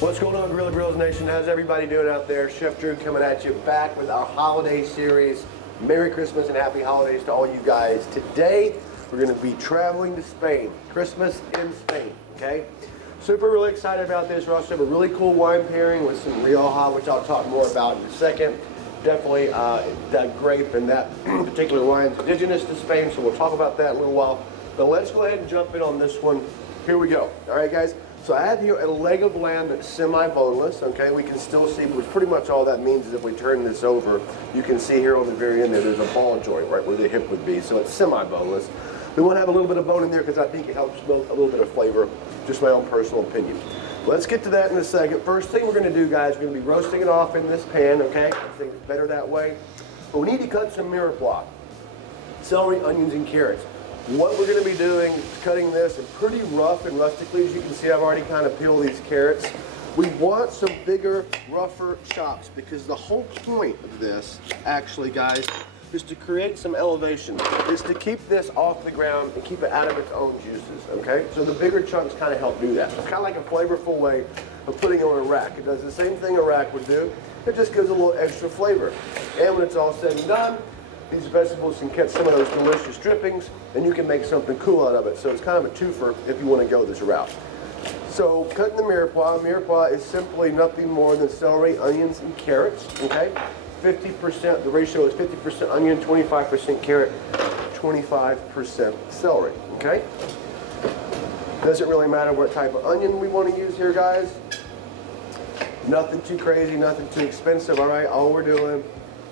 What's going on, Grilla Grills Nation? How's everybody doing out there? Chef Drew coming at you back with our holiday series. Merry Christmas and Happy Holidays to all you guys. Today, we're going to be traveling to Spain. Christmas in Spain, okay? Super really excited about this. We also have a really cool wine pairing with some Rioja, which I'll talk more about in a second. Definitely that grape and that particular wine is indigenous to Spain, so we'll talk about that in a little while. But let's go ahead and jump in on this one. Here we go. All right, guys. So I have here a leg of lamb that's semi-boneless, okay? We can still see, which pretty much all that means is if we turn this over, you can see here on the very end there's a ball joint right where the hip would be, so it's semi-boneless. We want to have a little bit of bone in there because I think it helps build a little bit of flavor, just my own personal opinion. Let's get to that in a second. First thing we're going to do, guys, we're going to be roasting it off in this pan, okay? I think it's better that way. But we need to cut some mirepoix, celery, onions, and carrots. What we're going to be doing is cutting this in pretty rough and rustically. As you can see, I've already kind of peeled these carrots. We want some bigger, rougher chops because the whole point of this, actually, guys, is to create some elevation. Is to keep this off the ground and keep it out of its own juices, okay? So the bigger chunks kind of help do that. It's kind of like a flavorful way of putting it on a rack. It does the same thing a rack would do. It just gives a little extra flavor. And when it's all said and done, these vegetables can catch some of those delicious drippings, and you can make something cool out of it. So it's kind of a twofer if you want to go this route. So cutting the mirepoix. Mirepoix is simply nothing more than celery, onions, and carrots, okay? 50%, the ratio is 50% onion, 25% carrot, 25% celery, okay? Doesn't really matter what type of onion we want to use here, guys. Nothing too crazy, nothing too expensive, all right? All we're doing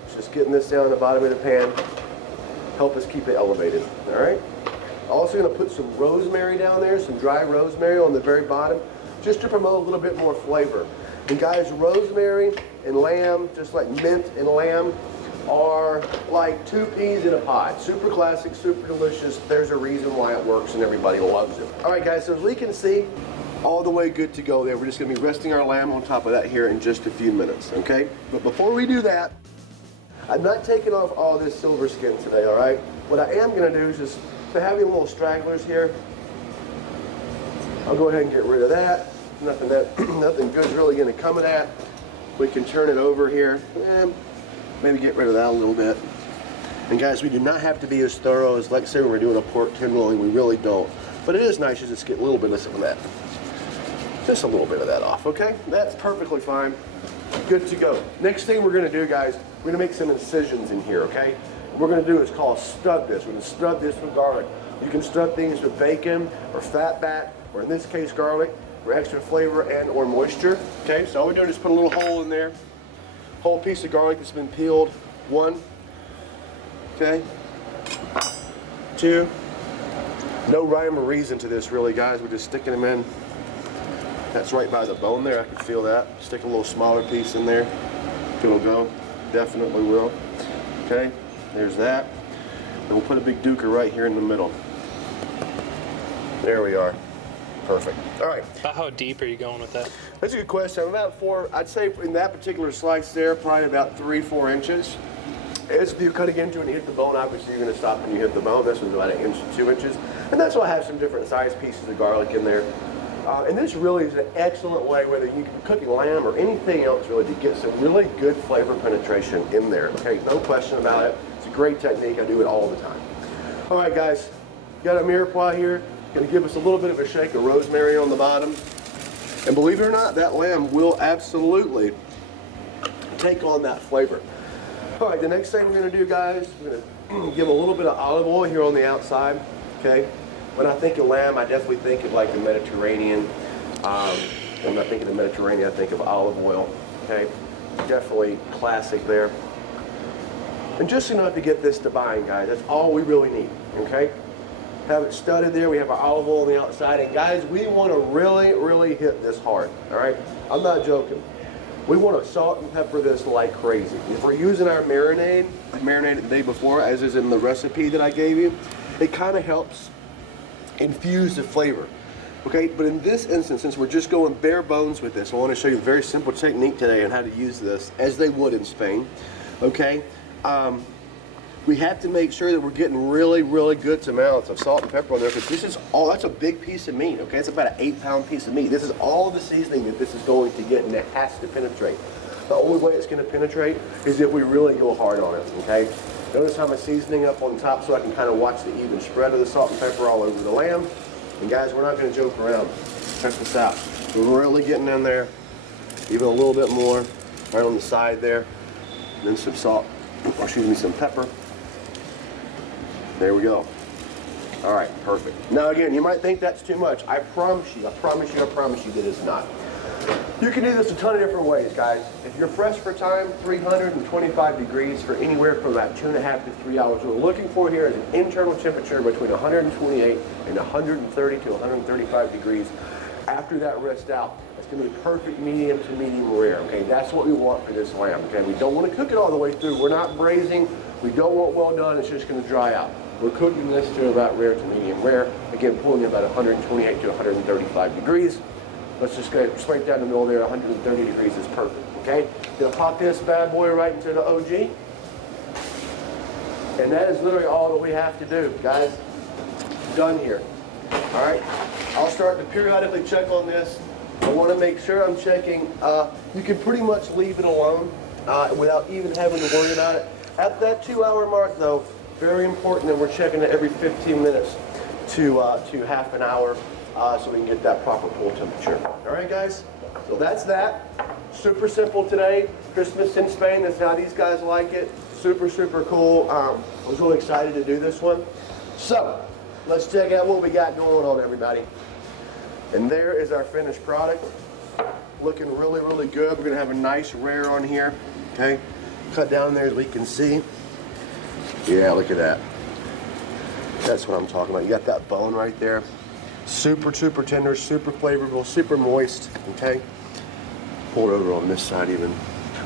is just getting this down the bottom of the pan, help us keep it elevated, all right? Also gonna put some rosemary down there, some dry rosemary on the very bottom, just to promote a little bit more flavor. And guys, rosemary and lamb, just like mint and lamb, are like two peas in a pod. Super classic, super delicious. There's a reason why it works and everybody loves it. All right, guys, so as we can see, all the way good to go there. We're just gonna be resting our lamb on top of that here in just a few minutes, okay? But before we do that, I'm not taking off all this silver skin today, all right? What I am gonna do is just, for having little stragglers here, I'll go ahead and get rid of that. Nothing good's really gonna come of that. We can turn it over here and maybe get rid of that a little bit. And guys, we do not have to be as thorough as, like, say, when we're doing a pork tenderloin. We really don't. But it is nice to just get a little bit of some of that. Just a little bit of that off, okay? That's perfectly fine. Good to go. Next thing we're gonna do, guys, we're gonna make some incisions in here, okay? What we're gonna do is called stud this. We're gonna stud this with garlic. You can stud things with bacon or fat back, or in this case, garlic, for extra flavor and or moisture, okay? So all we're doing is put a little hole in there. Whole piece of garlic that's been peeled. 1, okay? 2. No rhyme or reason to this, really, guys. We're just sticking them in. That's right by the bone there. I can feel that. Stick a little smaller piece in there. It'll go. Definitely will. Okay, there's that. And we'll put a big duker right here in the middle. There we are. Perfect. All right. About how deep are you going with that? That's a good question. About 4, I'd say in that particular slice there, probably about 3-4 inches. As you're cutting into it and hit the bone, obviously you're going to stop when you hit the bone. This was about 1 inch to 2 inches. And that's why I have some different size pieces of garlic in there. And this really is an excellent way, whether you can be cooking lamb or anything else, really, to get some really good flavor penetration in there. Okay, no question about it. It's a great technique. I do it all the time. All right, guys, got a mirepoix here. Going to give us a little bit of a shake of rosemary on the bottom. And believe it or not, that lamb will absolutely take on that flavor. All right, the next thing we're going to do, guys, we're going to give a little bit of olive oil here on the outside. Okay. When I think of lamb, I definitely think of like the Mediterranean. When I think of the Mediterranean, I think of olive oil. Okay, definitely classic there. And just enough to get this to bind, guys. That's all we really need. Okay, have it studded there. We have our olive oil on the outside, and guys, we want to really, really hit this hard. All right, I'm not joking. We want to salt and pepper this like crazy. If we're using our marinade, marinated the day before, as is in the recipe that I gave you, it kind of helps infuse the flavor. Okay, but in this instance, since we're just going bare bones with this, I want to show you a very simple technique today on how to use this, as they would in Spain. Okay, we have to make sure that we're getting really, really good amounts of salt and pepper on there, because this is all, that's a big piece of meat, okay? It's about an 8-pound piece of meat. This is all the seasoning that this is going to get, and it has to penetrate. The only way it's going to penetrate is if we really go hard on it, okay? Notice how I'm seasoning up on top so I can kind of watch the even spread of the salt and pepper all over the lamb. And guys, we're not going to joke around. Check this out. We're really getting in there, even a little bit more, right on the side there. And then some salt, or excuse me, some pepper. There we go. All right, perfect. Now again, you might think that's too much. I promise you that it's not. You can do this a ton of different ways, guys. If you're pressed for time, 325 degrees for anywhere from about 2.5 to 3 hours. What we're looking for here is an internal temperature between 128 and 130 to 135 degrees. After that rest out, it's going to be perfect medium to medium rare, okay? That's what we want for this lamb, okay? We don't want to cook it all the way through. We're not braising. We don't want well done. It's just going to dry out. We're cooking this to about rare to medium rare. Again, pulling about 128 to 135 degrees. Let's just go straight down the middle there. 130 degrees is perfect, okay? Gonna pop this bad boy right into the OG. And that is literally all that we have to do, guys. Done here. All right, I'll start to periodically check on this. I want to make sure I'm checking. You can pretty much leave it alone without even having to worry about it. At that 2-hour mark, though, very important that we're checking it every 15 minutes to half an hour so we can get that proper pull temperature. All right, guys? So that's that. Super simple today. Christmas in Spain, that's how these guys like it. Super, super cool. I was really excited to do this one. So, let's check out what we got going on, everybody. And there is our finished product. Looking really, really good. We're gonna have a nice rare on here, okay? Cut down there as we can see. Yeah, look at that. That's what I'm talking about. You got that bone right there. Super, super tender, super flavorful, super moist, okay? Pull it over on this side even.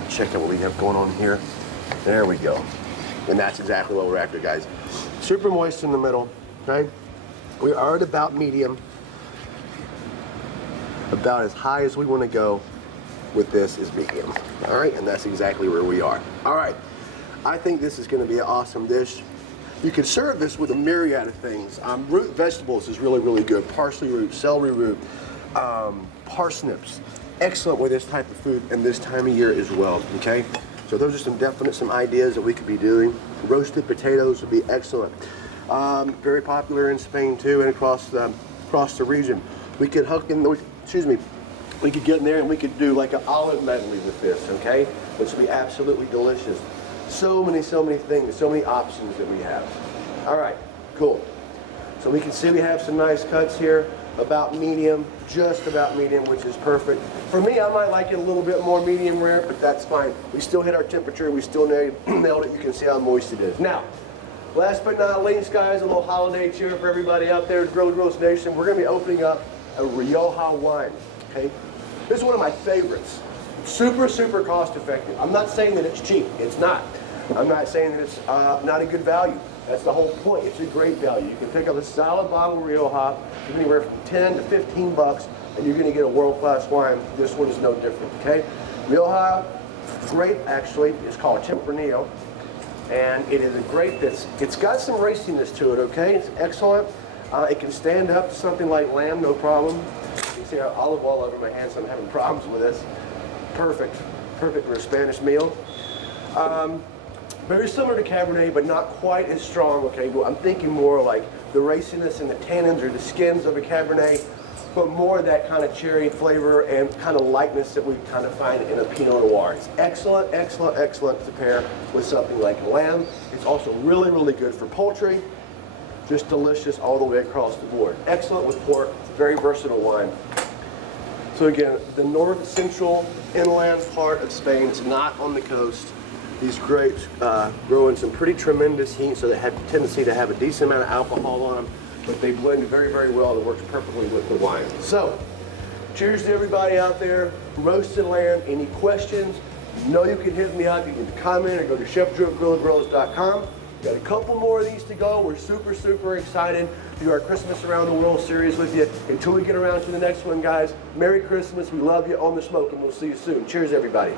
Check out what we have going on here. There we go. And that's exactly what we're after, guys. Super moist in the middle, okay? We are at about medium. About as high as we want to go with this is medium. All right, and that's exactly where we are. All right, I think this is going to be an awesome dish. You can serve this with a myriad of things. Root vegetables is really, really good. Parsley root, celery root, parsnips. Excellent with this type of food and this time of year as well, okay? So those are some ideas that we could be doing. Roasted potatoes would be excellent. Very popular in Spain too, and across the region. We could hook in, we could get in there and we could do like an olive medley with this, okay? Which would be absolutely delicious. So many things, so many options that we have. All right, cool. So we can see we have some nice cuts here, about medium, just about medium, which is perfect. For me, I might like it a little bit more medium rare, but that's fine. We still hit our temperature, we still nailed it. You can see how moist it is. Now, last but not least, guys, a little holiday cheer for everybody out there at Grilla Grills Nation. We're gonna be opening up a Rioja wine, okay? This is one of my favorites. Super, super cost effective. I'm not saying that it's cheap, it's not. I'm not saying that it's not a good value. That's the whole point, it's a great value. You can pick up a solid bottle of Rioja, anywhere from 10 to 15 bucks, and you're gonna get a world-class wine. This one is no different, okay? Rioja grape, actually, is called Tempranillo, and it is a grape it's got some raciness to it, okay? It's excellent. It can stand up to something like lamb, no problem. You can see I have olive oil over my hands, so I'm having problems with this. Perfect for a Spanish meal. Very similar to Cabernet, but not quite as strong, okay? I'm thinking more like the raciness and the tannins or the skins of a Cabernet, but more that kind of cherry flavor and kind of lightness that we kind of find in a Pinot Noir. It's excellent, excellent, excellent to pair with something like lamb. It's also really, really good for poultry. Just delicious all the way across the board. Excellent with pork, very versatile wine. So again, the north central inland part of Spain, it's not on the coast. These grapes grow in some pretty tremendous heat, so they have a tendency to have a decent amount of alcohol on them, but they blend very, very well. It works perfectly with the wine. So, cheers to everybody out there. Roasted lamb, any questions? You know you can hit me up. You can comment or go to chefdrew@grillagrills.com. Got a couple more of these to go. We're super, super excited to do our Christmas Around the World series with you. Until we get around to the next one, guys, Merry Christmas. We love you on the smoke, and we'll see you soon. Cheers, everybody.